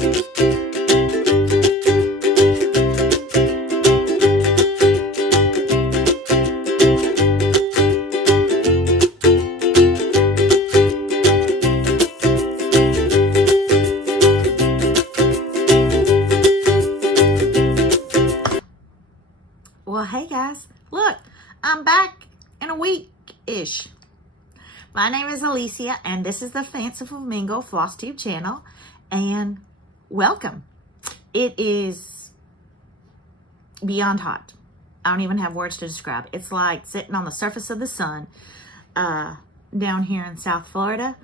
Well, hey guys, look, I'm back in a week-ish. My name is Alicia, and this is the Fanciful Flamingo flosstube channel, and welcome. It is beyond hot. I don't even have words to describe. It's like sitting on the surface of the sun down here in South Florida,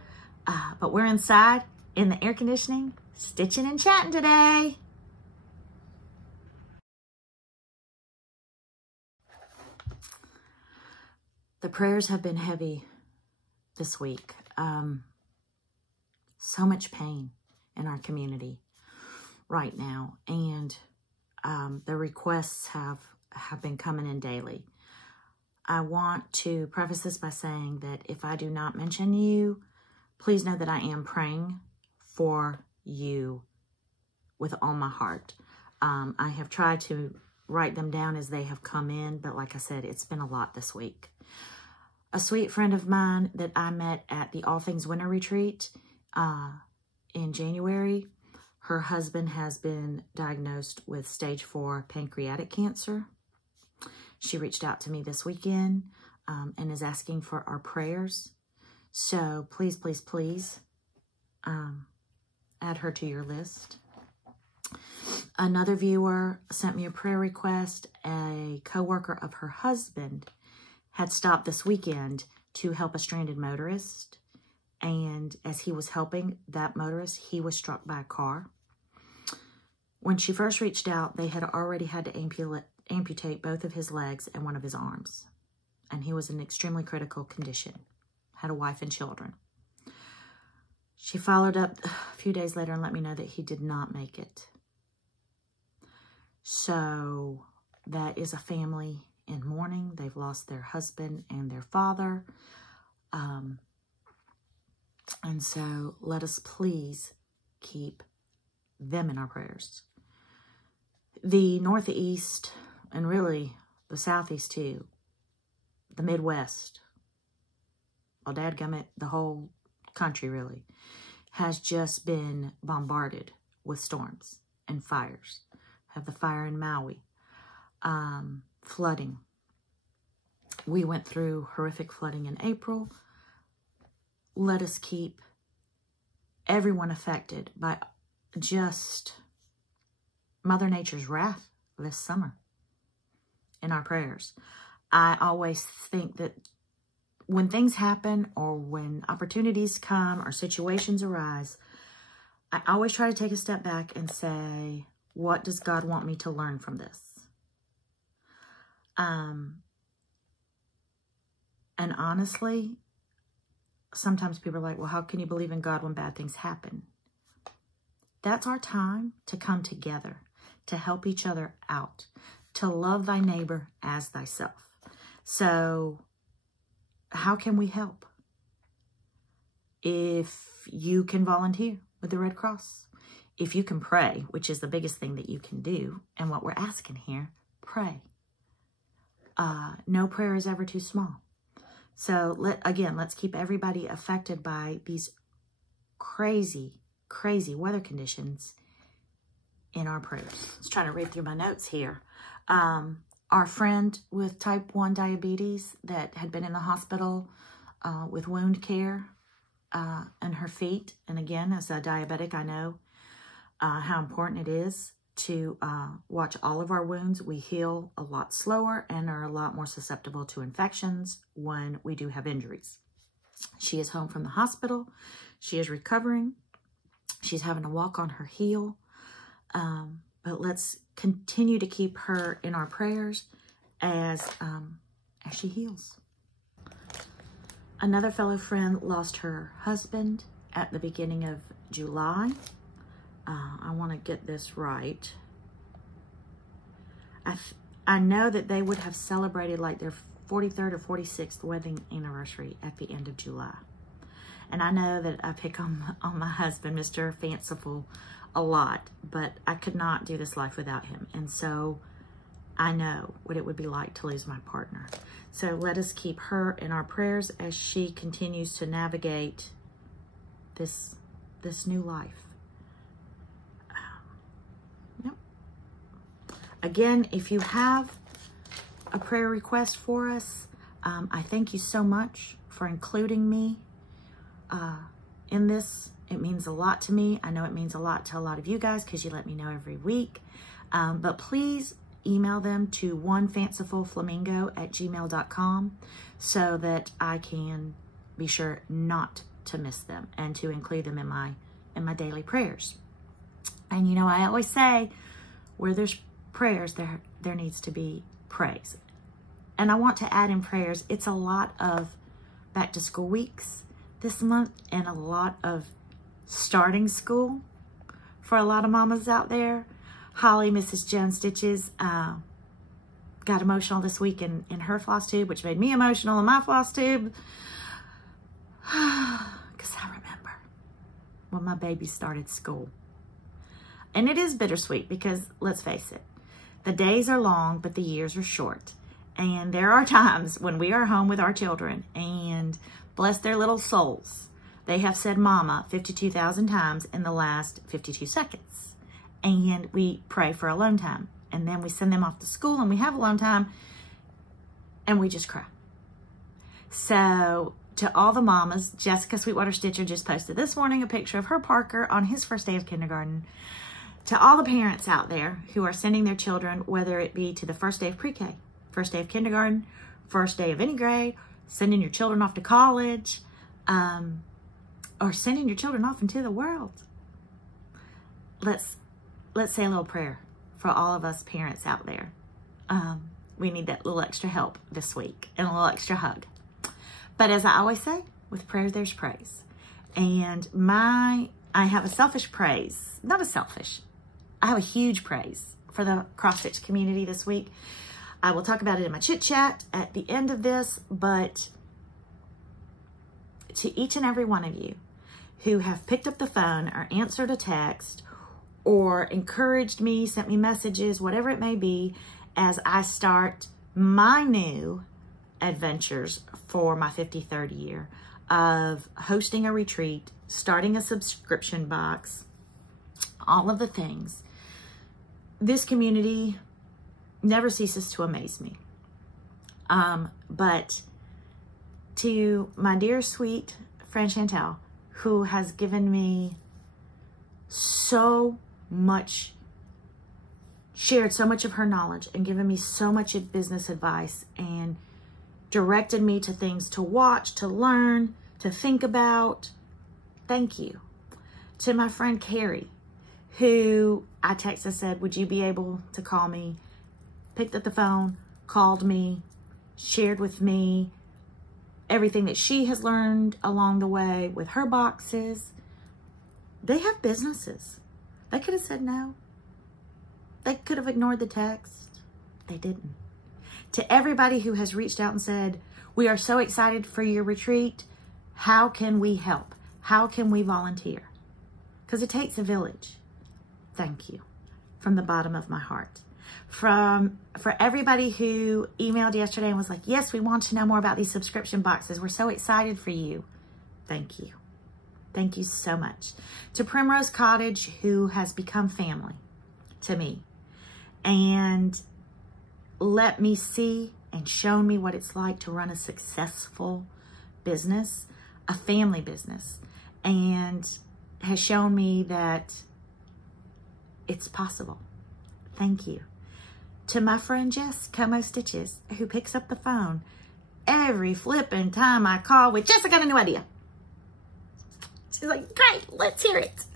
but we're inside in the air conditioning, stitching and chatting today. The prayers have been heavy this week. So much pain in our community right now. And the requests have been coming in daily. I want to preface this by saying that if I do not mention you, please know that I am praying for you with all my heart. I have tried to write them down as they have come in, but like I said, it's been a lot this week. A sweet friend of mine that I met at the All Things Winter Retreat in January, her husband has been diagnosed with stage 4 pancreatic cancer. She reached out to me this weekend and is asking for our prayers. So please, please, please add her to your list. Another viewer sent me a prayer request. A coworker of her husband had stopped this weekend to help a stranded motorist. And as he was helping that motorist, he was struck by a car. When she first reached out, they had already had to amputate both of his legs and one of his arms. And he was in extremely critical condition, had a wife and children. She followed up a few days later and let me know that he did not make it. So that is a family in mourning. They've lost their husband and their father. And so let us please keep them in our prayers. The Northeast, and really the Southeast too, the Midwest, well, dadgummit, the whole country really, has just been bombarded with storms and fires. Have the fire in Maui, flooding. We went through horrific flooding in April. Let us keep everyone affected by just Mother Nature's wrath this summer in our prayers. I always think that when things happen or when opportunities come or situations arise, I always try to take a step back and say, what does God want me to learn from this? And honestly, sometimes people are like, well, how can you believe in God when bad things happen? That's our time to come together, to help each other out, to love thy neighbor as thyself. So how can we help? If you can volunteer with the Red Cross, if you can pray, which is the biggest thing that you can do, and what we're asking here, pray. No prayer is ever too small. So let's keep everybody affected by these crazy, crazy weather conditions in our prayers. Let's try to read through my notes here. Our friend with type 1 diabetes that had been in the hospital with wound care in her feet. And again, as a diabetic, I know how important it is to watch all of our wounds. We heal a lot slower and are a lot more susceptible to infections when we do have injuries. She is home from the hospital. She is recovering. She's having to walk on her heel. But let's continue to keep her in our prayers as she heals. Another fellow friend lost her husband at the beginning of July. I want to get this right. I know that they would have celebrated like their 43rd or 46th wedding anniversary at the end of July. And I know that I pick on my husband, Mr. Fanciful, a lot, but I could not do this life without him. And so I know what it would be like to lose my partner. So let us keep her in our prayers as she continues to navigate this new life. Yep. Again, if you have a prayer request for us, I thank you so much for including me in this. It means a lot to me. I know it means a lot to a lot of you guys because you let me know every week. But please email them to onefancifulflamingo@gmail.com so that I can be sure not to miss them and to include them in my daily prayers. And you know, I always say, where there's prayers, there needs to be praise. And I want to add in prayers, it's a lot of back to school weeks this month and a lot of starting school for a lot of mamas out there. Holly, Mrs. Jones Stitches, got emotional this week in her floss tube, which made me emotional in my floss tube. Because I remember when my baby started school. And it is bittersweet because, let's face it, the days are long, but the years are short. And there are times when we are home with our children, and bless their little souls, they have said mama 52,000 times in the last 52 seconds. And we pray for alone time. And then we send them off to school and we have alone time and we just cry. So to all the mamas, Jessica Sweetwater Stitcher just posted this morning a picture of her Parker on his first day of kindergarten. To all the parents out there who are sending their children, whether it be to the first day of pre-K, first day of kindergarten, first day of any grade, sending your children off to college, or sending your children off into the world. Let's say a little prayer for all of us parents out there. We need that little extra help this week and a little extra hug. But as I always say, with prayer, there's praise. And I have a selfish praise, not a selfish, I have a huge praise for the cross-stitch community this week. I will talk about it in my chit chat at the end of this, but to each and every one of you who have picked up the phone or answered a text or encouraged me, sent me messages, whatever it may be, as I start my new adventures for my 53rd year of hosting a retreat, starting a subscription box, all of the things. This community never ceases to amaze me. But to my dear sweet friend Chantel, who has given me so much, shared so much of her knowledge and given me so much of business advice and directed me to things to watch, to learn, to think about. Thank you. To my friend Carrie, who I texted, said, would you be able to call me? Picked up the phone, called me, shared with me everything that she has learned along the way with her boxes. They have businesses. They could have said no. They could have ignored the text. They didn't. To everybody who has reached out and said, we are so excited for your retreat. How can we help? How can we volunteer? Because it takes a village. Thank you from the bottom of my heart. For everybody who emailed yesterday and was like, yes, we want to know more about these subscription boxes. We're so excited for you. Thank you. Thank you so much. To Primrose Cottage, who has become family to me and let me see and shown me what it's like to run a successful business, a family business, and has shown me that it's possible. Thank you. To my friend Jess, Como Stitches, who picks up the phone every flipping time I call with, Jess, I got a new idea. She's like, great, let's hear it.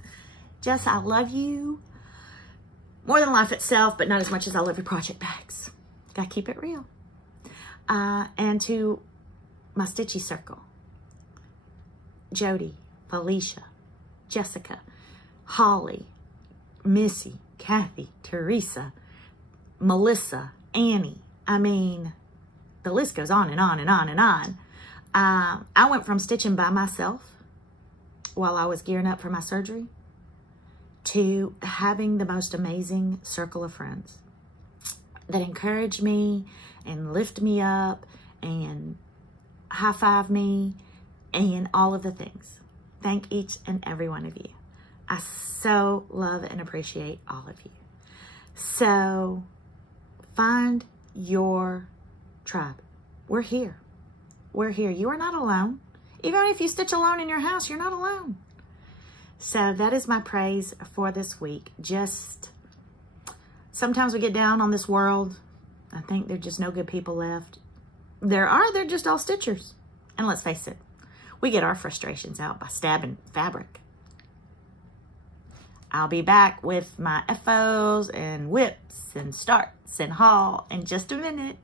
Jess, I love you more than life itself, but not as much as I love your project bags. Gotta keep it real. And to my Stitchy Circle, Jody, Felicia, Jessica, Holly, Missy, Kathy, Teresa, Melissa, Annie. I mean, the list goes on and on and on and on. I went from stitching by myself while I was gearing up for my surgery to having the most amazing circle of friends that encourage me and lift me up and high-five me and all of the things. Thank each and every one of you. I so love and appreciate all of you. So find your tribe. We're here. We're here. You are not alone. Even if you stitch alone in your house, you're not alone. So that is my praise for this week. Just sometimes we get down on this world. I think there's just no good people left. They're just all stitchers. And let's face it, we get our frustrations out by stabbing fabric. I'll be back with my FOs and whips and starts and haul in just a minute.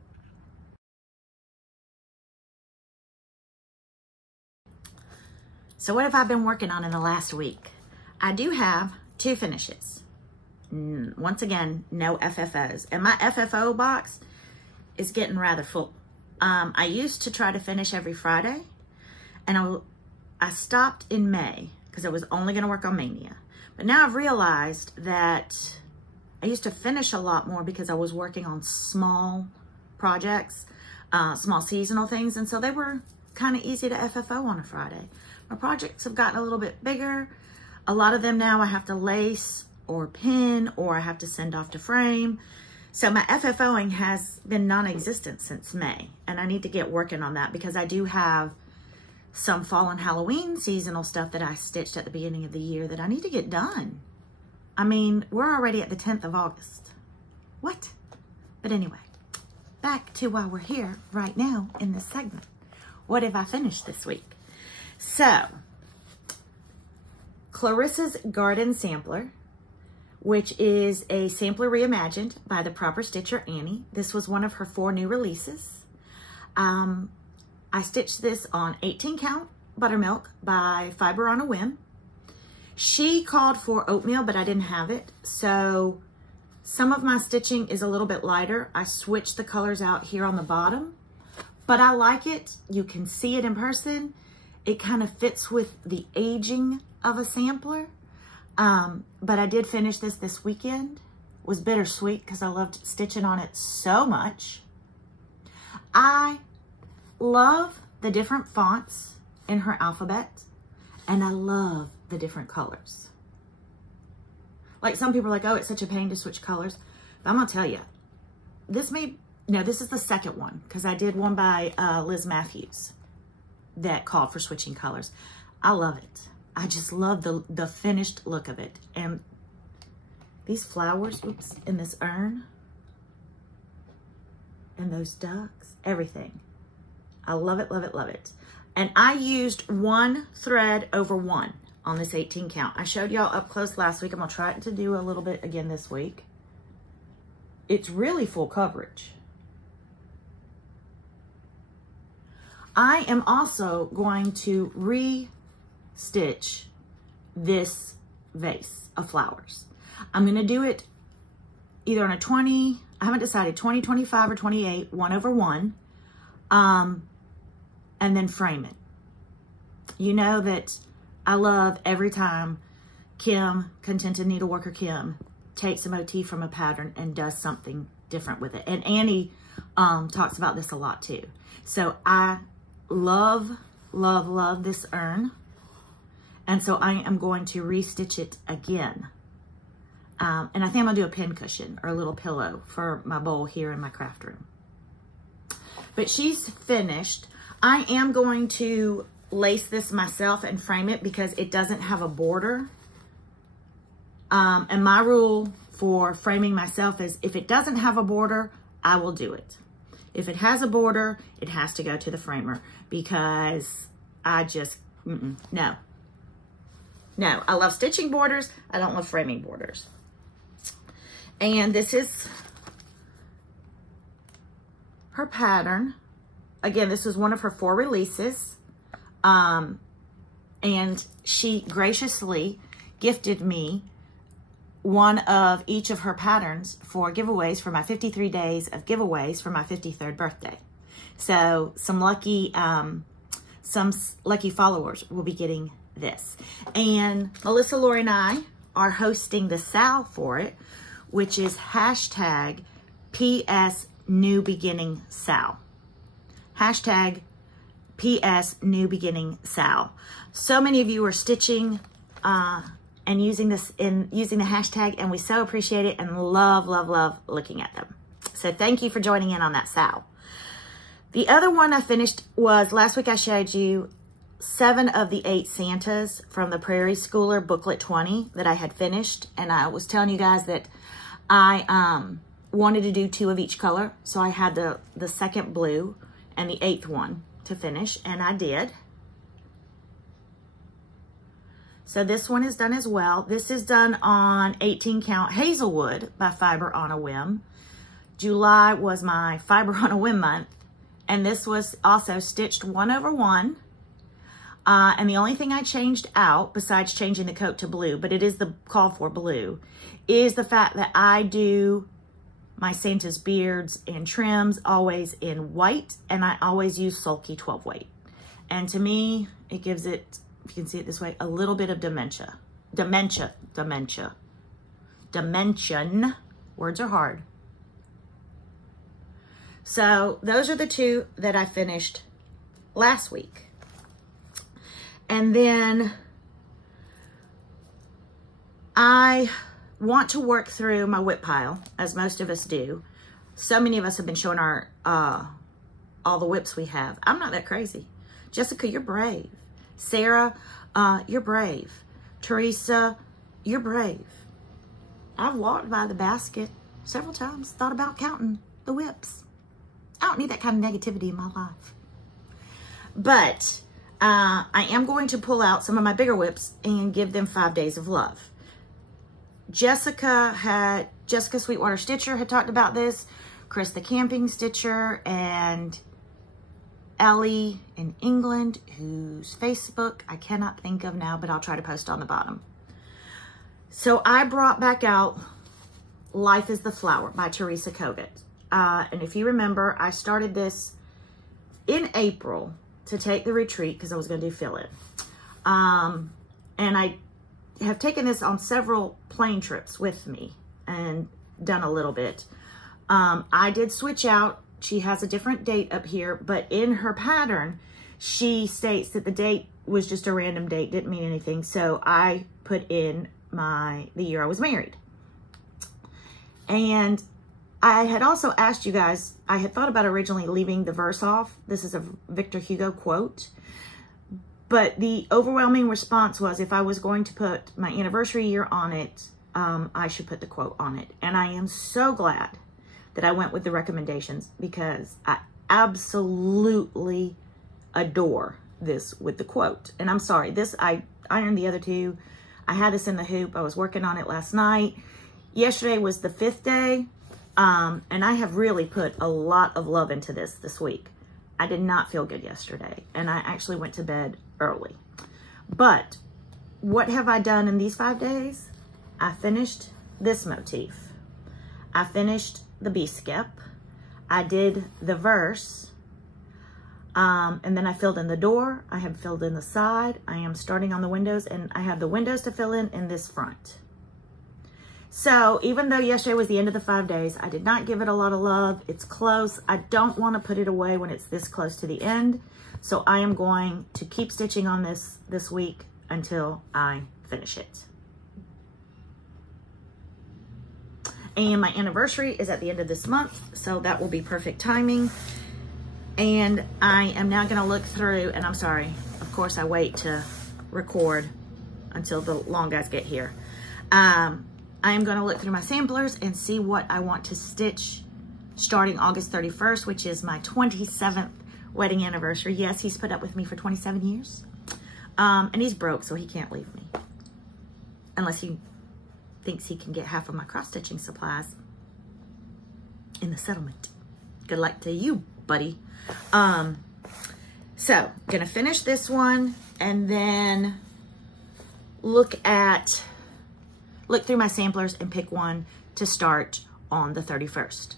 So what have I been working on in the last week? I do have 2 finishes. Once again, no FFOs. And my FFO box is getting rather full. I used to try to finish every Friday, and I stopped in May because I was only going to work on Mania. But now I've realized that I used to finish a lot more because I was working on small projects, small seasonal things, and so they were kind of easy to FFO on a Friday. My projects have gotten a little bit bigger. A lot of them now I have to lace or pin, or I have to send off to frame. So my FFOing has been non-existent since May, and I need to get working on that because I do have some fall and Halloween seasonal stuff that I stitched at the beginning of the year that I need to get done. I mean, we're already at the 10th of August. What? But anyway, back to why we're here right now in this segment. What have I finished this week? So, Clarissa's Garden Sampler, which is a sampler reimagined by the proper stitcher Annie. This was one of her 4 new releases. I stitched this on 18 count buttermilk by Fiber on a Whim. She called for oatmeal, but I didn't have it. So some of my stitching is a little bit lighter. I switched the colors out here on the bottom, but I like it. You can see it in person. It kind of fits with the aging of a sampler. But I did finish this weekend. It was bittersweet because I loved stitching on it so much. I love the different fonts in her alphabet, and I love the different colors. Like some people are like, oh, it's such a pain to switch colors. But I'm gonna tell you, this is the second one because I did one by Liz Matthews that called for switching colors. I love it. I just love the finished look of it. And these flowers, oops, in this urn, and those ducks, everything. I love it, love it, love it. And I used 1 thread over 1 on this 18 count. I showed y'all up close last week. I'm gonna try to do a little bit again this week. It's really full coverage. I am also going to re-stitch this vase of flowers. I'm going to do it either on a 20, I haven't decided, 20, 25, or 28, 1 over 1, and then frame it. You know that I love every time Kim, Contented Needleworker Kim, takes a motif from a pattern and does something different with it. And Annie talks about this a lot too. So I love, love, love this urn. And so I am going to restitch it again. And I think I'm gonna do a pin cushion or a little pillow for my bowl here in my craft room. But she's finished. I am going to lace this myself and frame it because it doesn't have a border. And my rule for framing myself is if it doesn't have a border, I will do it. If it has a border, it has to go to the framer because I just, no. No, I love stitching borders. I don't love framing borders. And this is her pattern. Again, this was one of her 4 releases. And she graciously gifted me one of each of her patterns for giveaways for my 53 days of giveaways for my 53rd birthday. So some lucky followers will be getting this. And Melissa, Lori, and I are hosting the SAL for it, which is hashtag PS New Beginning SAL. Hashtag PS New Beginning SAL. So many of you are stitching and using the hashtag, and we so appreciate it and love, love, love looking at them. So thank you for joining in on that SAL. The other one I finished was, last week I showed you 7 of the 8 Santas from the Prairie Schooler Booklet 20 that I had finished. And I was telling you guys that I wanted to do 2 of each color. So I had the second blue and the 8th one to finish, and I did. So this one is done as well. This is done on 18 count Hazelwood by Fiber on a Whim. July was my Fiber on a Whim month. And this was also stitched 1/1. And the only thing I changed out, besides changing the coat to blue, but it is the call for blue, is the fact that I do my Santa's beards and trims always in white, and I always use Sulky 12 weight. And to me, it gives it, if you can see it this way, a little bit of dimension. Words are hard. So those are the 2 that I finished last week. And then I want to work through my whip pile, as most of us do. So many of us have been showing our all the whips we have. I'm not that crazy. Jessica, you're brave. Sarah, you're brave. Teresa, you're brave. I've walked by the basket several times, thought about counting the whips. I don't need that kind of negativity in my life. But I am going to pull out some of my bigger whips and give them 5 days of love. Jessica Sweetwater Stitcher had talked about this. Chris the Camping Stitcher, and Ellie in England, whose Facebook I cannot think of now, but I'll try to post on the bottom. So I brought back out Life is the Flower by Teresa Kogut. And if you remember, I started this in April to take the retreat because I was going to do fill-in. And I have taken this on several plane trips with me and done a little bit. I did switch out. She has a different date up here, but in her pattern, she states that the date was just a random date, didn't mean anything. So I put in the year I was married. And I had also asked you guys, I had thought about originally leaving the verse off. This is a Victor Hugo quote. But the overwhelming response was, if I was going to put my anniversary year on it, I should put the quote on it. And I am so glad that I went with the recommendations, because I absolutely adore this with the quote. And I'm sorry, I ironed the other 2. I had this in the hoop. I was working on it last night. Yesterday was the 5th day. And I have really put a lot of love into this week. I did not feel good yesterday, and I actually went to bed early. But what have I done in these 5 days? I finished this motif. I finished the B-skip. I did the verse. And then I filled in the door. I have filled in the side. I am starting on the windows, and I have the windows to fill in this front. So even though yesterday was the end of the 5 days, I did not give it a lot of love. It's close. I don't want to put it away when it's this close to the end. So I am going to keep stitching on this week until I finish it. And my anniversary is at the end of this month, so that will be perfect timing. And I am now going to look through, and I'm sorry, of course I wait to record until the long guys get here. I am going to look through my samplers and see what I want to stitch starting August 31st, which is my 27th wedding anniversary. Yes, he's put up with me for 27 years. And he's broke, so he can't leave me. Unless he thinks he can get half of my cross-stitching supplies in the settlement. Good luck to you, buddy. So, gonna finish this one and then look through my samplers and pick one to start on the 31st.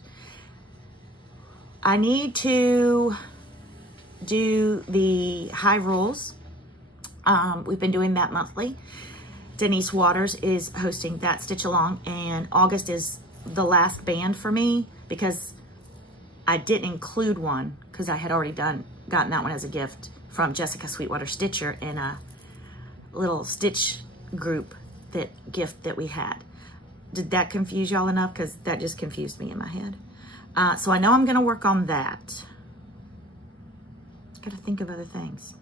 I need to do the high rules. We've been doing that monthly. Denise Waters is hosting that stitch along, and August is the last band for me because I didn't include one because I had already gotten that one as a gift from Jessica Sweetwater Stitcher in a little stitch group gift that we had. Did that confuse y'all enough? Because that just confused me in my head. So I know I'm going to work on that. Got to think of other things.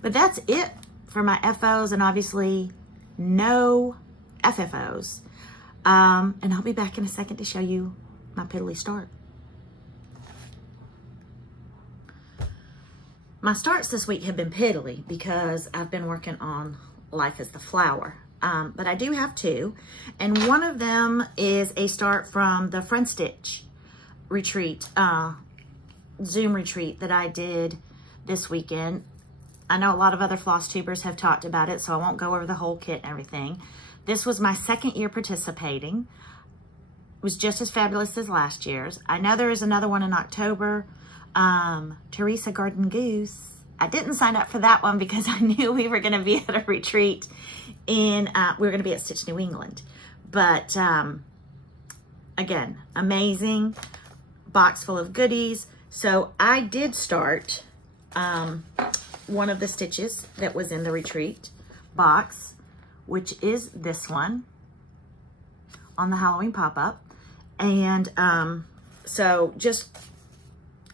But that's it for my FOs, and obviously no FFOs. And I'll be back in a second to show you my piddly start. My starts this week have been piddly because I've been working on Life is the Flower. But I do have two, and one of them is a start from the Front Stitch retreat, Zoom retreat that I did this weekend. I know a lot of other floss tubers have talked about it, so I won't go over the whole kit and everything. This was my second year participating. It was just as fabulous as last year's. I know there is another one in October. Teresa Garden Goose. I didn't sign up for that one because I knew we were going to be at a retreat we were going to be at Stitch New England. But again, amazing box full of goodies. So I did start one of the stitches that was in the retreat box, which is this one on the Halloween pop-up. And so just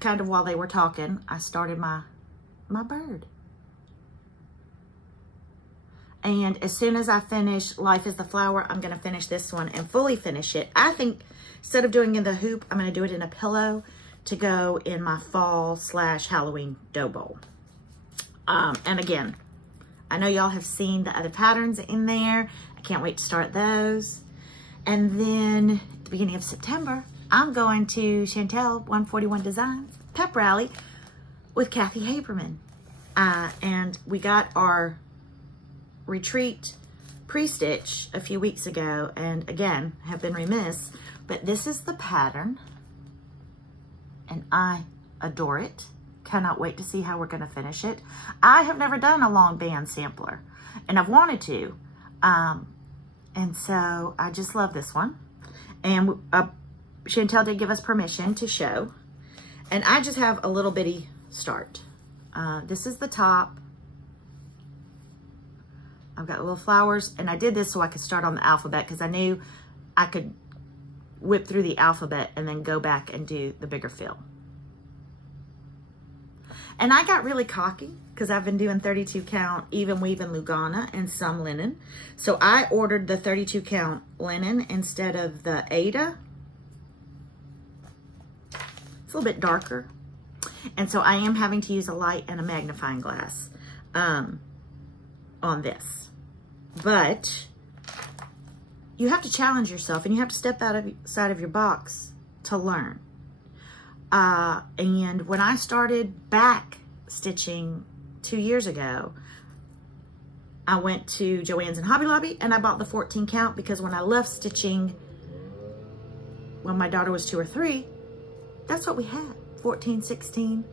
kind of while they were talking, I started my bird. And as soon as I finish Life is the Flower, I'm going to finish this one and fully finish it. I think instead of doing it in the hoop, I'm going to do it in a pillow to go in my fall/Halloween dough bowl. And again, I know y'all have seen the other patterns in there. I can't wait to start those. And then at the beginning of September, I'm going to Chantel 141 Designs pep rally with Kathy Haberman. And we got our retreat pre-stitch a few weeks ago, and again, have been remiss, but this is the pattern, and I adore it. Cannot wait to see how we're going to finish it. I have never done a long band sampler, and I've wanted to, and so I just love this one. And Chantel did give us permission to show, and I just have a little bitty start. This is the top. I've got little flowers, and I did this so I could start on the alphabet because I knew I could whip through the alphabet and then go back and do the bigger fill. And I got really cocky because I've been doing 32 count, even weave and Lugana and some linen. So I ordered the 32 count linen instead of the Ada. It's a little bit darker. And so I am having to use a light and a magnifying glass on this. But you have to challenge yourself, and you have to step outside of your box to learn. And when I started back stitching 2 years ago, I went to Joann's and Hobby Lobby, and I bought the 14 count because when I left stitching, when my daughter was 2 or 3, that's what we had, 14, 16.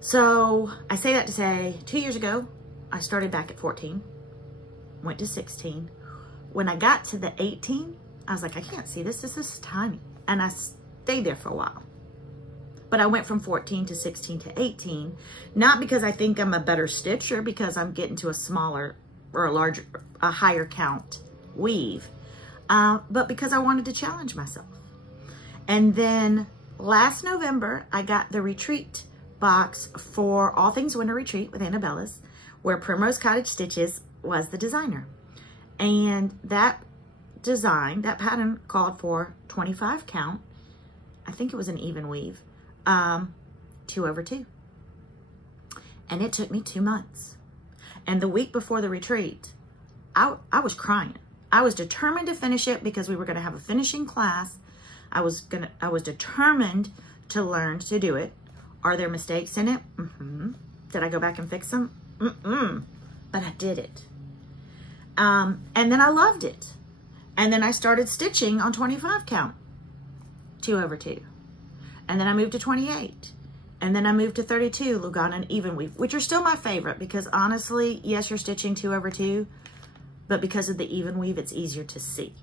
So I say that to say 2 years ago, I started back at 14, went to 16. When I got to the 18, I was like, I can't see this. This is tiny. And I stayed there for a while. But I went from 14 to 16 to 18, not because I think I'm a better stitcher, because I'm getting to a smaller or a higher count weave, but because I wanted to challenge myself. And then last November, I got the retreat box for All Things Winter Retreat with Annabella's, where Primrose Cottage Stitches was the designer. And that design, that pattern called for 25 count. I think it was an even weave, 2/2. And it took me 2 months. And the week before the retreat, I was crying. I was determined to finish it because we were going to have a finishing class. I was determined to learn to do it. Are there mistakes in it? Did I go back and fix them? But I did it. And then I loved it. And then I started stitching on 25 count, 2/2. And then I moved to 28. And then I moved to 32, Lugana and even weave, which are still my favorite because honestly, yes, you're stitching 2/2, but because of the even weave, it's easier to see.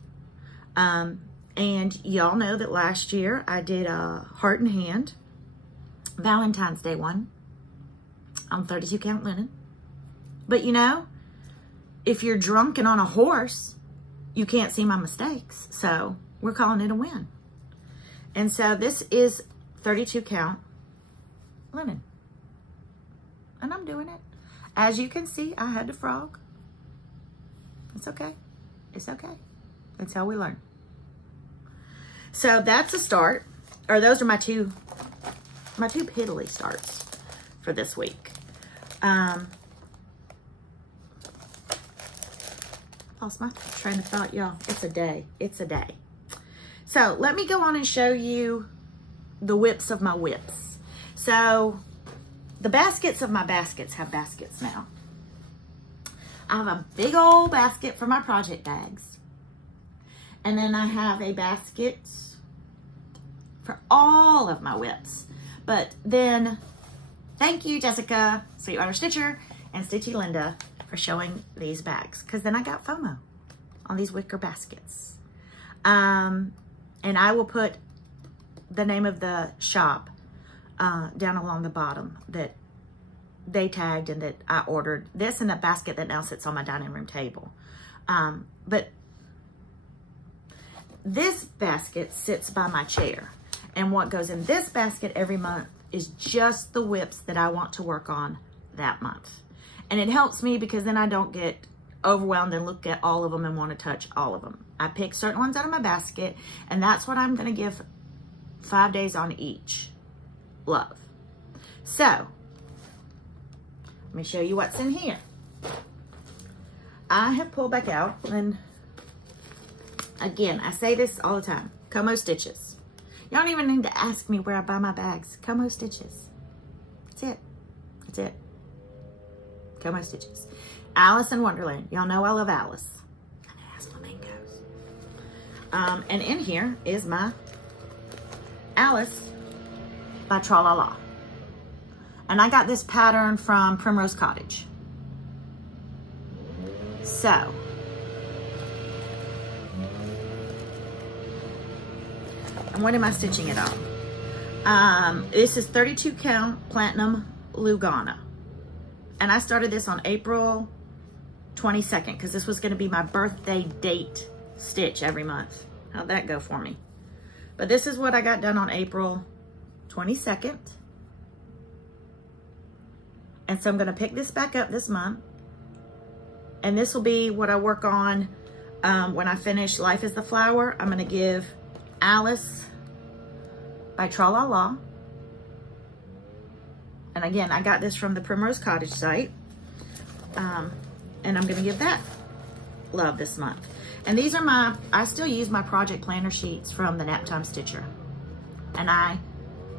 And y'all know that last year I did a heart and hand Valentine's Day one on 32 count linen. But you know, if you're drunk and on a horse, you can't see my mistakes. So we're calling it a win. And so this is 32 count linen. And I'm doing it. As you can see, I had to frog. It's okay. It's okay. That's how we learn. So that's a start. Or those are my two piddly starts for this week. Lost my train of thought, y'all. It's a day. It's a day. So let me go on and show you the whips of my whips. So the baskets of my baskets have baskets now. I have a big old basket for my project bags. And then I have a basket for all of my whips. But then, thank you, Jessica, Sweetwater Stitcher, and Stitchy Linda for showing these bags. Because then I got FOMO on these wicker baskets. And I will put the name of the shop down along the bottom that they tagged and that I ordered. This in a basket that now sits on my dining room table. But this basket sits by my chair. And what goes in this basket every month is just the whips that I want to work on that month. And it helps me because then I don't get overwhelmed and look at all of them and want to touch all of them. I pick certain ones out of my basket, and that's what I'm going to give 5 days on each. Love. So, let me show you what's in here. I have pulled back out, and again, I say this all the time, Como stitches. You don't even need to ask me where I buy my bags. Como stitches. That's it. That's it. Como stitches. Alice in Wonderland. Y'all know I love Alice. And it has flamingos. And in here is my Alice by Tra La La. And I got this pattern from Primrose Cottage. So, and what am I stitching it on? This is 32 count Platinum Lugana. And I started this on April 22nd because this was going to be my birthday date stitch every month. How'd that go for me? But this is what I got done on April 22nd. And so I'm going to pick this back up this month. And this will be what I work on when I finish Life is the Flower. I'm going to give Alice by Tra La La. And again, I got this from the Primrose Cottage site. And I'm going to give that love this month. And these are I still use my project planner sheets from the Naptime Stitcher. And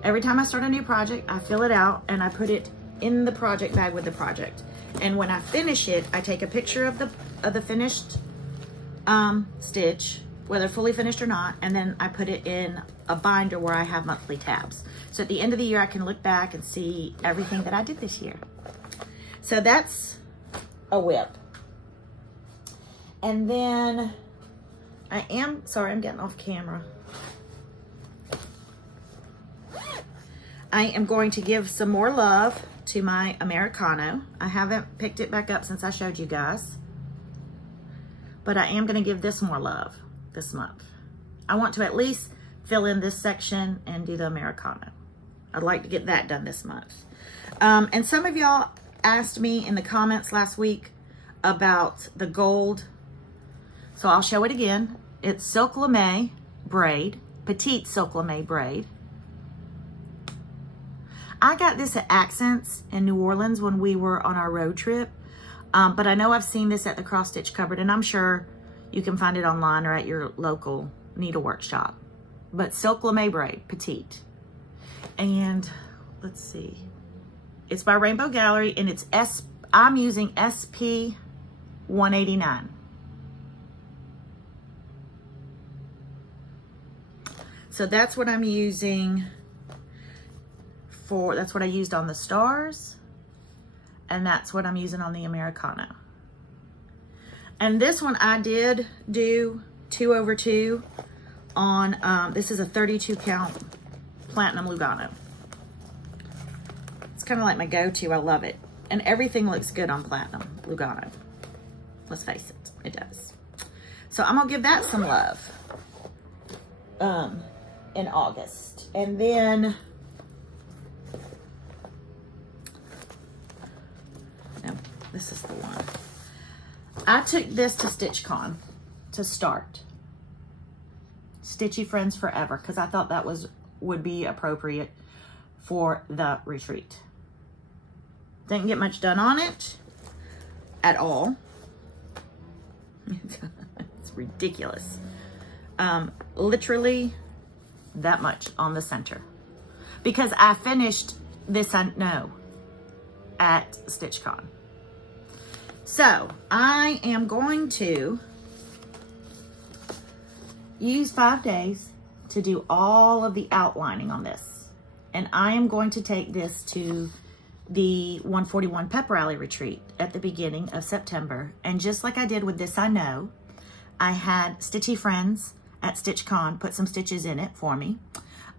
every time I start a new project, I fill it out and I put it in the project bag with the project. And when I finish it, I take a picture of the finished stitch, whether fully finished or not, and then I put it in a binder where I have monthly tabs. So at the end of the year, I can look back and see everything that I did this year. So that's a whip. And then sorry, I'm getting off camera. I am going to give some more love to my Americano. I haven't picked it back up since I showed you guys. But I am going to give this more love this month. I want to at least fill in this section and do the Americano. I'd like to get that done this month. And some of y'all asked me in the comments last week about the gold. So I'll show it again. It's Silk Lame braid, petite Silk Lame braid. I got this at Accents in New Orleans when we were on our road trip. But I know I've seen this at the Cross Stitch Cupboard, and I'm sure you can find it online or at your local needlework shop. But Silk Lame braid, petite. And let's see. It's by Rainbow Gallery, and I'm using SP 189. So that's what I'm using that's what I used on the stars, and that's what I'm using on the Americano. And this one I did do 2/2 on, this is a 32 count Platinum Lugano. It's kind of like my go-to. I love it. And everything looks good on Platinum Lugano. Let's face it, it does. So I'm gonna give that some love in August. And then, no, this is the one. I took this to StitchCon to start. Stitchy Friends Forever, because I thought that would be appropriate for the retreat. Didn't get much done on it at all. It's ridiculous. Literally that much on the center. Because I finished this, I know, at StitchCon. So I am going to use 5 days to do all of the outlining on this. And I am going to take this to the 141 Pep Rally retreat at the beginning of September. And just like I did with this, I know, I had Stitchy Friends at StitchCon put some stitches in it for me.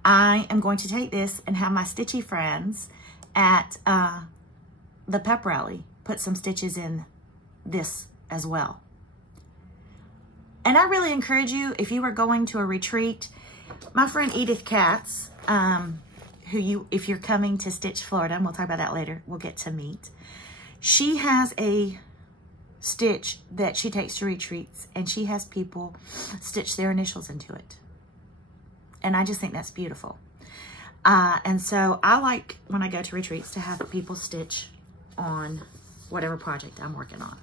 I am going to take this and have my Stitchy Friends at the Pep Rally put some stitches in this as well. And I really encourage you, if you are going to a retreat, my friend Edith Katz, if you're coming to Stitch Florida, and we'll talk about that later, we'll get to meet. She has a stitch that she takes to retreats, and she has people stitch their initials into it. And I just think that's beautiful. And so I like, when I go to retreats, to have people stitch on whatever project I'm working on.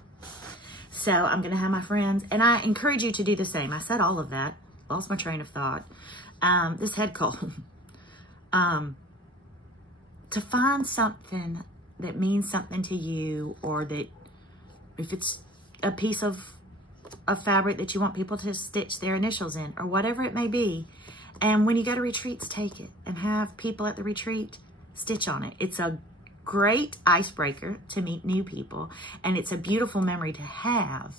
So I'm going to have my friends, and I encourage you to do the same. I said all of that. Lost my train of thought. This head cold. To find something that means something to you, or that if it's a piece of fabric that you want people to stitch their initials in, or whatever it may be. And when you go to retreats, take it and have people at the retreat stitch on it. It's a great icebreaker to meet new people, and it's a beautiful memory to have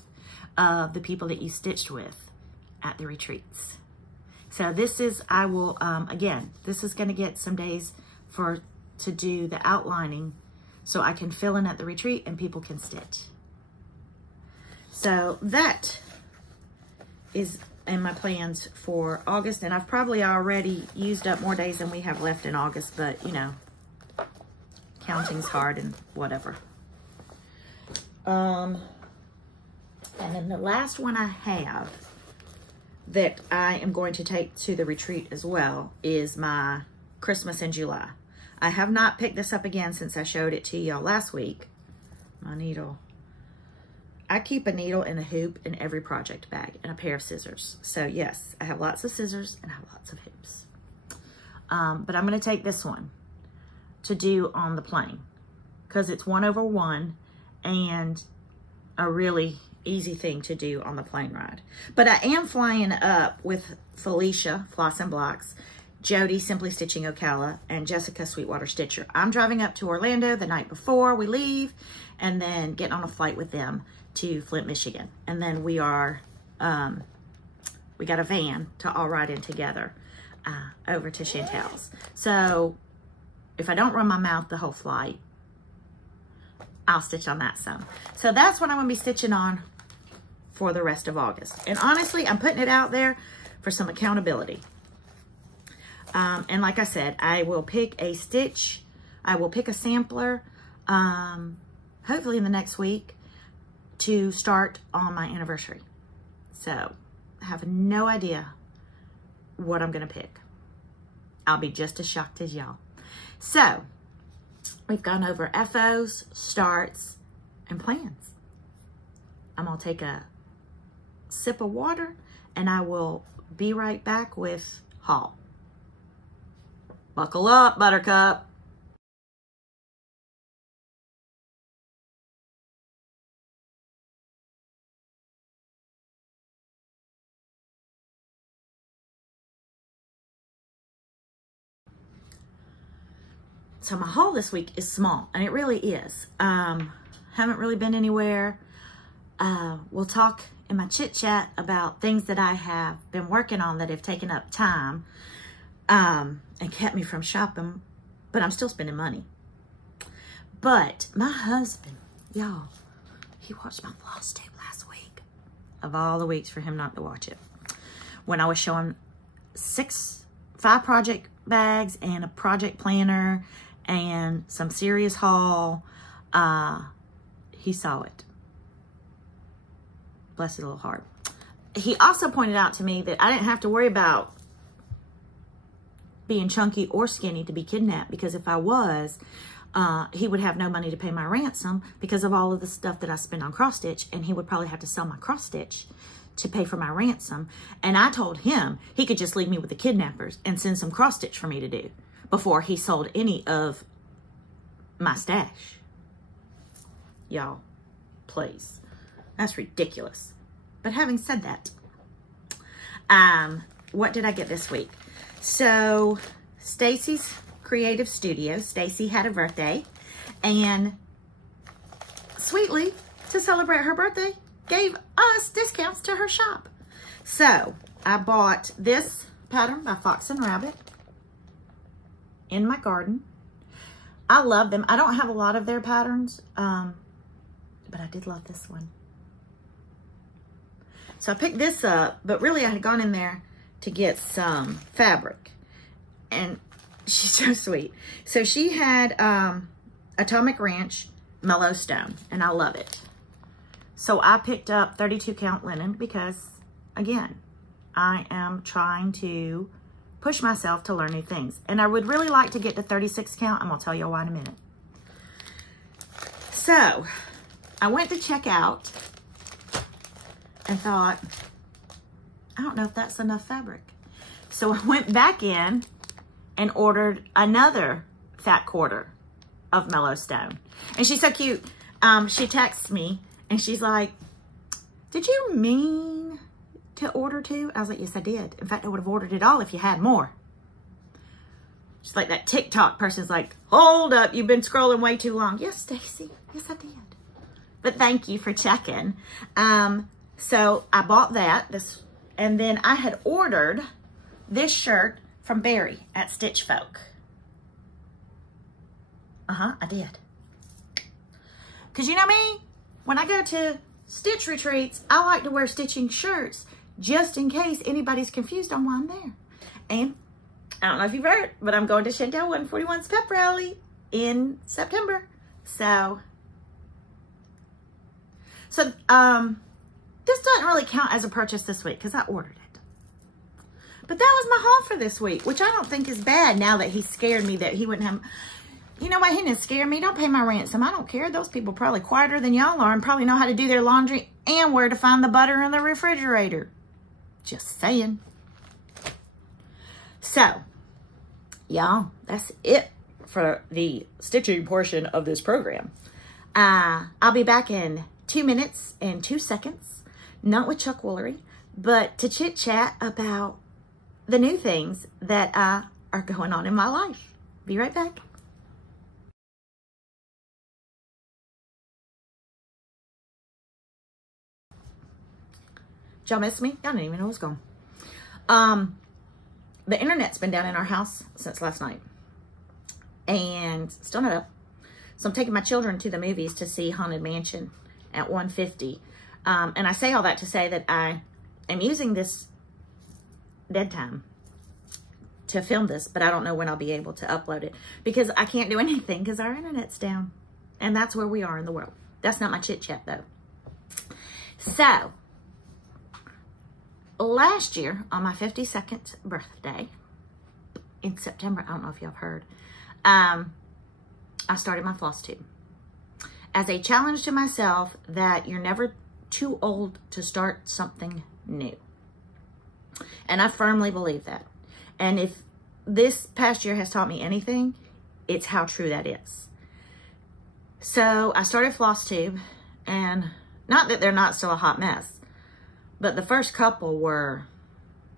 of the people that you stitched with at the retreats. So this is, I will, again, this is going to get some days to do the outlining so I can fill in at the retreat and people can stitch. So that is in my plans for August, and I've probably already used up more days than we have left in August, but you know, counting's hard and whatever. And then the last one I have that I am going to take to the retreat as well is my Christmas in July. I have not picked this up again since I showed it to y'all last week. My needle. I keep a needle and a hoop in every project bag and a pair of scissors. So yes, I have lots of scissors and I have lots of hoops. But I'm going to take this one to do on the plane because it's 1/1 and a really easy thing to do on the plane ride. But I am flying up with Felicia, Floss and Blocks, Jody, Simply Stitching Ocala, and Jessica, Sweetwater Stitcher. I'm driving up to Orlando the night before we leave, and then getting on a flight with them to Flint, Michigan. And then we are, we got a van to all ride in together over to Chantel's. So if I don't run my mouth the whole flight, I'll stitch on that some. So that's what I'm gonna be stitching on for the rest of August. And honestly, I'm putting it out there for some accountability. And like I said, I will pick a stitch. I will pick a sampler, hopefully in the next week, to start on my anniversary. So I have no idea what I'm gonna pick. I'll be just as shocked as y'all. So we've gone over FOs, starts, and plans. I'm gonna take a sip of water and I will be right back with haul. Buckle up, Buttercup. So my haul this week is small, and it really is. Haven't really been anywhere. we'll talk in my chit chat about things that I have been working on that have taken up time and kept me from shopping, but I'm still spending money. But my husband, y'all, he watched my flosstube last week. Of all the weeks for him not to watch it. When I was showing 5 project bags and a project planner and some serious haul, he saw it. Bless his little heart. He also pointed out to me that I didn't have to worry about being chunky or skinny to be kidnapped, because if I was, he would have no money to pay my ransom because of all of the stuff that I spend on cross stitch, and he would probably have to sell my cross stitch to pay for my ransom. And I told him he could just leave me with the kidnappers and send some cross stitch for me to do before he sold any of my stash. Y'all, please. That's ridiculous. But having said that, what did I get this week? So Stacy's Creative Studio, Stacy had a birthday, and sweetly, to celebrate her birthday, gave us discounts to her shop. So I bought this pattern by Fox and Rabbit in my garden. I love them. I don't have a lot of their patterns, but I did love this one. So I picked this up, but really I had gone in there to get some fabric, and she's so sweet. So she had Atomic Ranch Mellow Stone, and I love it. So I picked up 32 count linen because, again, I am trying to push myself to learn new things. And I would really like to get to 36 count. I'm going to tell you why in a minute. So I went to check out and thought, I don't know if that's enough fabric. So I went back in and ordered another fat quarter of Mellow Stone. And she's so cute. She texts me and she's like, did you mean to order 2? I was like, yes, I did. In fact, I would have ordered it all if you had more. She's like that TikTok person's like, hold up, you've been scrolling way too long. Yes, Stacy, yes, I did. But thank you for checking. So I bought that, and then I had ordered this shirt from Barry at Stitch Folk. I did. Because you know me, when I go to stitch retreats, I like to wear stitching shirts just in case anybody's confused on why I'm there. And I don't know if you've heard, but I'm going to Chantel 141's pep rally in September. So this doesn't really count as a purchase this week because I ordered it. But that was my haul for this week, which I don't think is bad now that he scared me that he wouldn't have. You know what? He didn't scare me. Don't pay my ransom. I don't care. Those people probably quieter than y'all are and probably know how to do their laundry and where to find the butter in the refrigerator. Just saying. So, y'all, that's it for the stitching portion of this program. I'll be back in 2 minutes and 2 seconds, not with Chuck Woolery, but to chit chat about the new things that are going on in my life. Be right back. Y'all miss me? Y'all didn't even know I was gone. The internet's been down in our house since last night. And still not up. So I'm taking my children to the movies to see Haunted Mansion at 1:50. And I say all that to say that I am using this dead time to film this, but I don't know when I'll be able to upload it because I can't do anything because our internet's down. And that's where we are in the world. That's not my chit chat though. So, last year, on my 52nd birthday, in September, I don't know if y'all have heard, I started my floss tube. As a challenge to myself that you're never too old to start something new. And I firmly believe that. And if this past year has taught me anything, it's how true that is. So I started floss tube, and not that they're not still a hot mess, but the first couple were,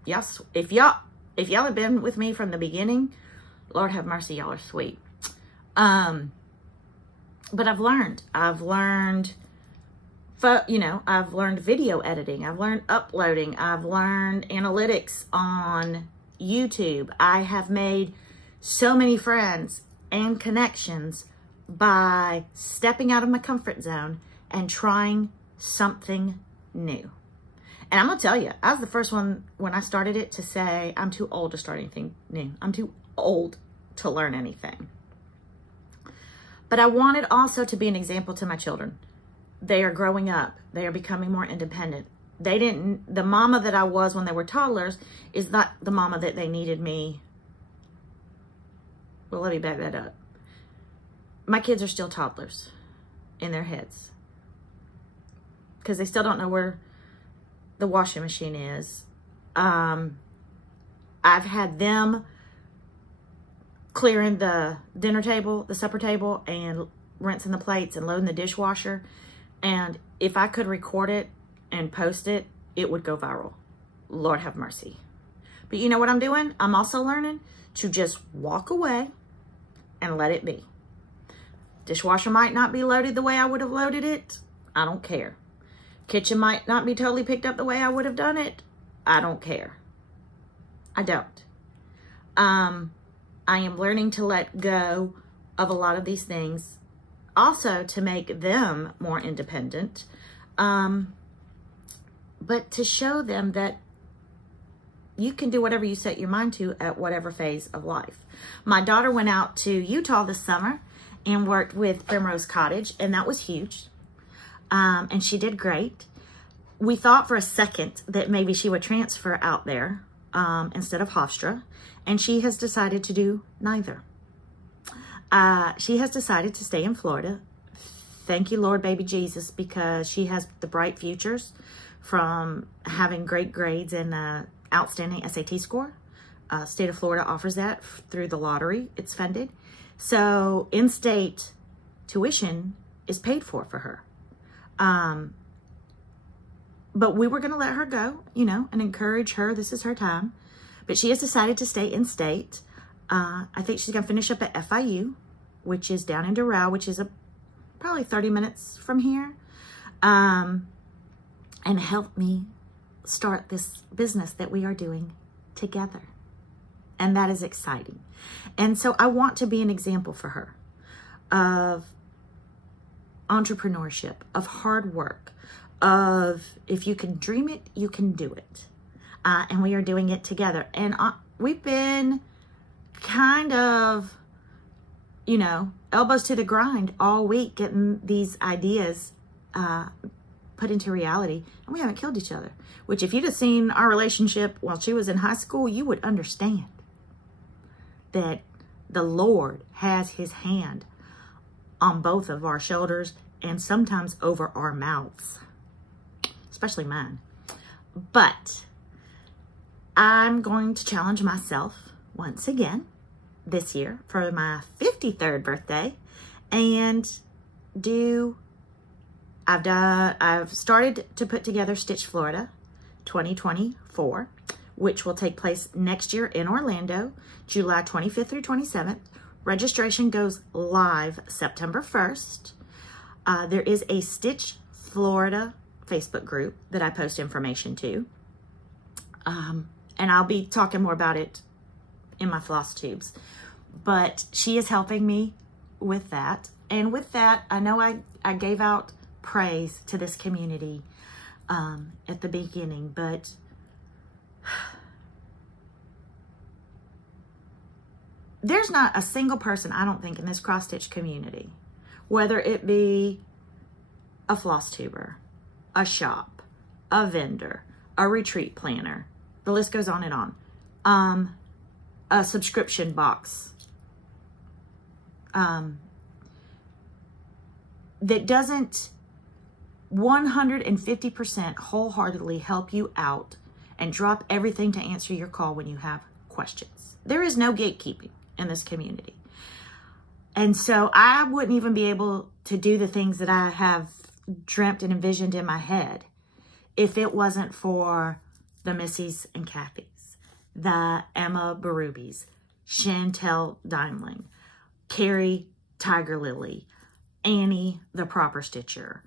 yes, if y'all have been with me from the beginning, Lord have mercy, y'all are sweet. But I've learned you know, I've learned video editing. I've learned uploading. I've learned analytics on YouTube. I have made so many friends and connections by stepping out of my comfort zone and trying something new. And I'm going to tell you, I was the first one when I started it to say, I'm too old to start anything new. I'm too old to learn anything. But I wanted also to be an example to my children. They are growing up. They are becoming more independent. The mama that I was when they were toddlers is not the mama that they needed me. Well, let me back that up. My kids are still toddlers in their heads because they still don't know where the washing machine is. I've had them clearing the dinner table, the supper table, and rinsing the plates and loading the dishwasher. And if I could record it and post it, it would go viral. Lord have mercy. But you know what I'm doing? I'm also learning to just walk away and let it be. Dishwasher might not be loaded the way I would have loaded it. I don't care. Kitchen might not be totally picked up the way I would have done it. I don't care. I don't. I am learning to let go of a lot of these things. Also to make them more independent. But to show them that you can do whatever you set your mind to at whatever phase of life. My daughter went out to Utah this summer and worked with Primrose Cottage, and that was huge. And she did great. We thought for a second that maybe she would transfer out there instead of Hofstra, and she has decided to do neither. She has decided to stay in Florida. Thank you, Lord, baby Jesus, because she has the bright futures from having great grades and outstanding SAT score. State of Florida offers that through the lottery. It's funded. So in-state tuition is paid for her. But we were going to let her go, you know, and encourage her. This is her time. But she has decided to stay in-state. I think she's going to finish up at FIU, which is down in Doral, which is probably 30 minutes from here. And help me start this business that we are doing together. And that is exciting. And so I want to be an example for her of entrepreneurship, of hard work, of if you can dream it, you can do it. And we are doing it together. And we've been kind of, you know, elbows to the grind all week, getting these ideas put into reality. And we haven't killed each other, which if you'd have seen our relationship while she was in high school, you would understand that the Lord has his hand on both of our shoulders and sometimes over our mouths, especially mine. But I'm going to challenge myself once again this year for my 53rd birthday and I've started to put together Stitch Florida 2024, which will take place next year in Orlando, July 25th through 27th. Registration goes live September 1st. There is a Stitch Florida Facebook group that I post information to. And I'll be talking more about it in my floss tubes. But she is helping me with that. And with that, I know I gave out praise to this community at the beginning, but there's not a single person, I don't think, in this cross-stitch community, whether it be a floss tuber, a shop, a vendor, a retreat planner, the list goes on and on, a subscription box, that doesn't 150% wholeheartedly help you out and drop everything to answer your call when you have questions. There is no gatekeeping in this community. And so I wouldn't even be able to do the things that I have dreamt and envisioned in my head if it wasn't for the Missies and Kathys, the Emma Berubis, Chantel Dimling, Carrie Tiger Lily, Annie the Proper Stitcher,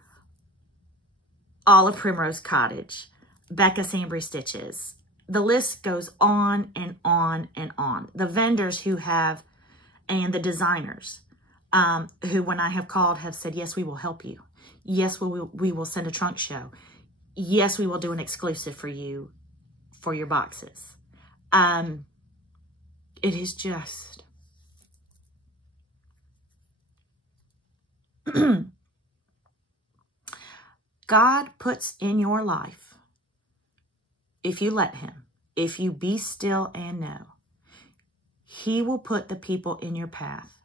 All of Primrose Cottage, Becca Sambry Stitches. The list goes on and on and on. The vendors who have, and the designers who, when I have called, have said, yes, we will help you. Yes, we will send a trunk show. Yes, we will do an exclusive for you for your boxes. It is just... God puts in your life, if you let him, if you be still and know, he will put the people in your path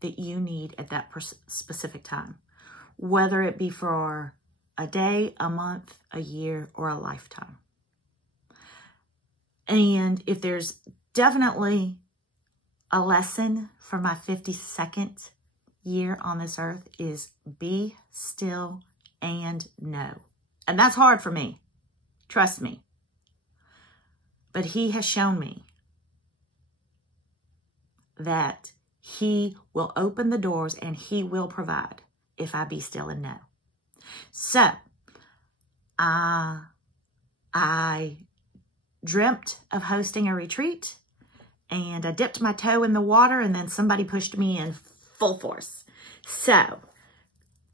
that you need at that specific time, whether it be for a day, a month, a year, or a lifetime. And if there's definitely a lesson for my 52nd year on this earth, is be still and know. And that's hard for me. Trust me. But he has shown me that he will open the doors and he will provide if I be still and know. So, I dreamt of hosting a retreat, and I dipped my toe in the water, and then somebody pushed me in full force. So,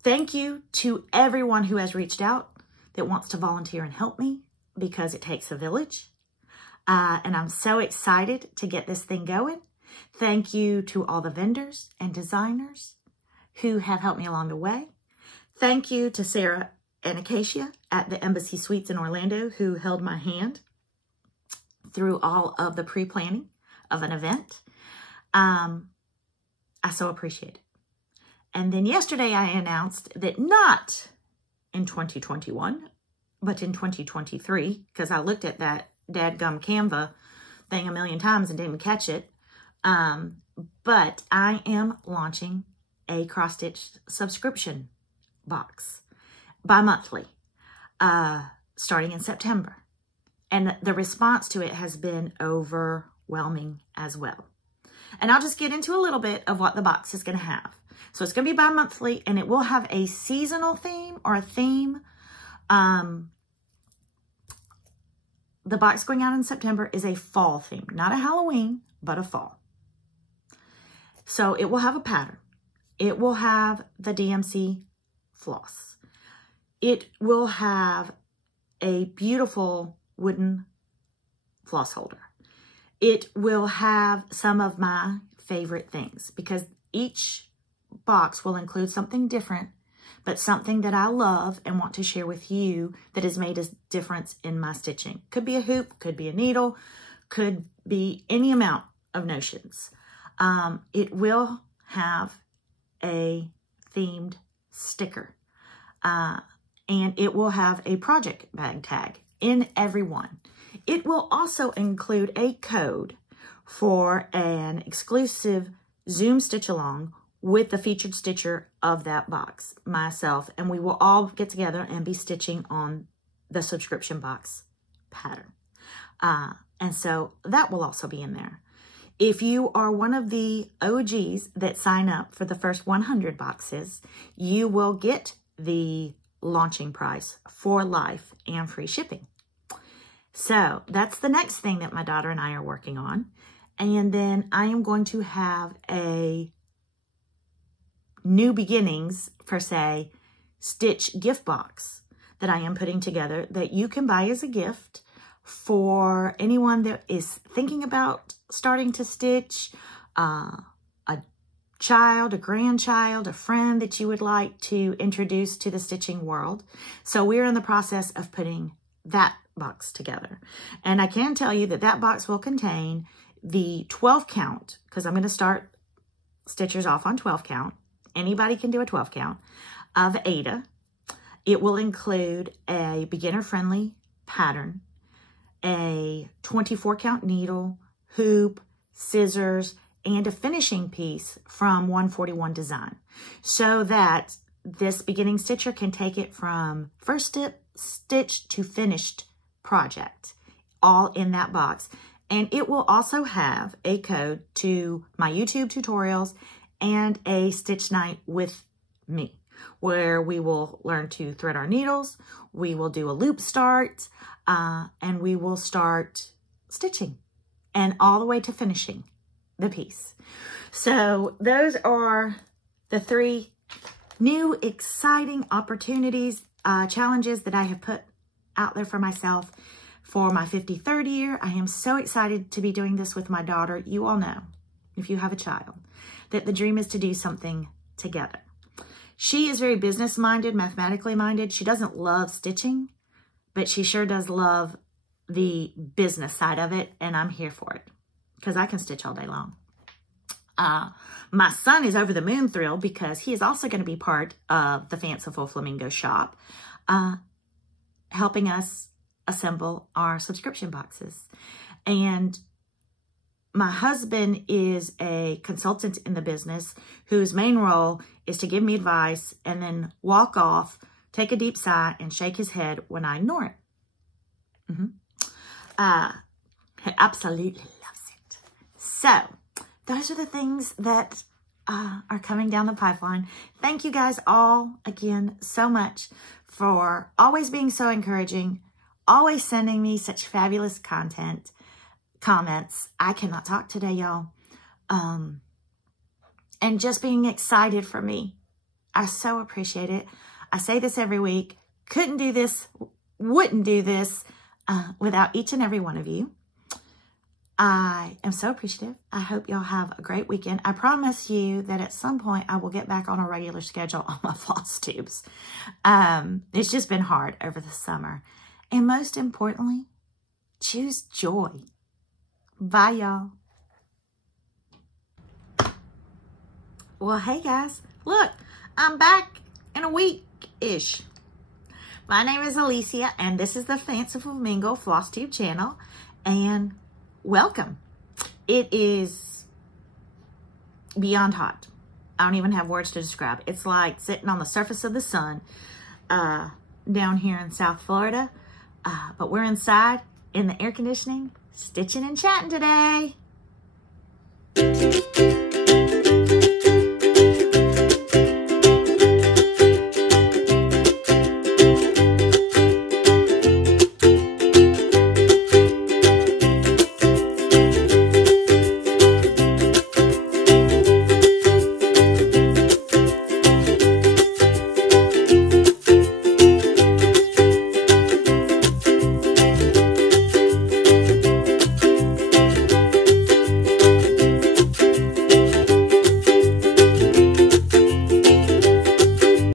thank you to everyone who has reached out that wants to volunteer and help me, because it takes a village. And I'm so excited to get this thing going. Thank you to all the vendors and designers who have helped me along the way. Thank you to Sarah and Acacia at the Embassy Suites in Orlando, who held my hand through all of the pre-planning of an event. I so appreciate it. And then yesterday I announced that not in 2021, but in 2023, because I looked at that dadgum Canva thing a million times and didn't catch it. But I am launching a cross-stitch subscription box bi-monthly, starting in September. And the response to it has been overwhelming as well. And I'll just get into a little bit of what the box is going to have. So it's going to be bi-monthly, and it will have a seasonal theme or a theme. The box going out in September is a fall theme, not a Halloween, but a fall. So it will have a pattern. It will have the DMC floss. It will have a beautiful wooden floss holder. It will have some of my favorite things, because each box will include something different, but something that I love and want to share with you that has made a difference in my stitching. Could be a hoop, could be a needle, could be any amount of notions. It will have a themed sticker, and it will have a project bag tag in every one. It will also include a code for an exclusive Zoom stitch along with the featured stitcher of that box, myself, and we will all get together and be stitching on the subscription box pattern. And so that will also be in there. If you are one of the OGs that sign up for the first 100 boxes, you will get the launching price for life and free shipping. So that's the next thing that my daughter and I are working on. And then I am going to have a new beginnings, per se, stitch gift box that I am putting together that you can buy as a gift for anyone that is thinking about starting to stitch, a child, a grandchild, a friend that you would like to introduce to the stitching world. So we're in the process of putting that box together. And I can tell you that that box will contain the 12 count, because I'm going to start stitchers off on 12 count. Anybody can do a 12 count of Ada. It will include a beginner-friendly pattern, a 24 count needle, hoop, scissors, and a finishing piece from 141 Design, so that this beginning stitcher can take it from first stitch to finished project, all in that box. And it will also have a code to my YouTube tutorials and a stitch night with me, where we will learn to thread our needles. We will do a loop start, and we will start stitching and all the way to finishing the piece. So those are the 3 new exciting opportunities, challenges that I have put out there for myself for my 53rd year. I am so excited to be doing this with my daughter. You all know, if you have a child, that the dream is to do something together. She is very business-minded, mathematically minded. She doesn't love stitching, but she sure does love the business side of it, and I'm here for it because I can stitch all day long. My son is over the moon thrilled because he is also going to be part of the Fanciful Flamingo shop, helping us assemble our subscription boxes. And my husband is a consultant in the business whose main role is to give me advice and then walk off, take a deep sigh, and shake his head when I ignore it. He absolutely loves it. So those are the things that are coming down the pipeline. Thank you guys all again so much for always being so encouraging, always sending me such fabulous content, comments. I cannot talk today, y'all. And just being excited for me. I so appreciate it. I say this every week. Couldn't do this, wouldn't do this without each and every one of you. I am so appreciative. I hope y'all have a great weekend. I promise you that at some point I will get back on a regular schedule on my floss tubes. It's just been hard over the summer. And most importantly, choose joy. Bye, y'all. Well, hey, guys. Look, I'm back in a week-ish. My name is Alicia, and this is the Fanciful Flamingo Floss Tube channel. And welcome. It is beyond hot. I don't even have words to describe. It's like sitting on the surface of the sun down here in South Florida. But we're inside in the air conditioning, stitching and chatting today.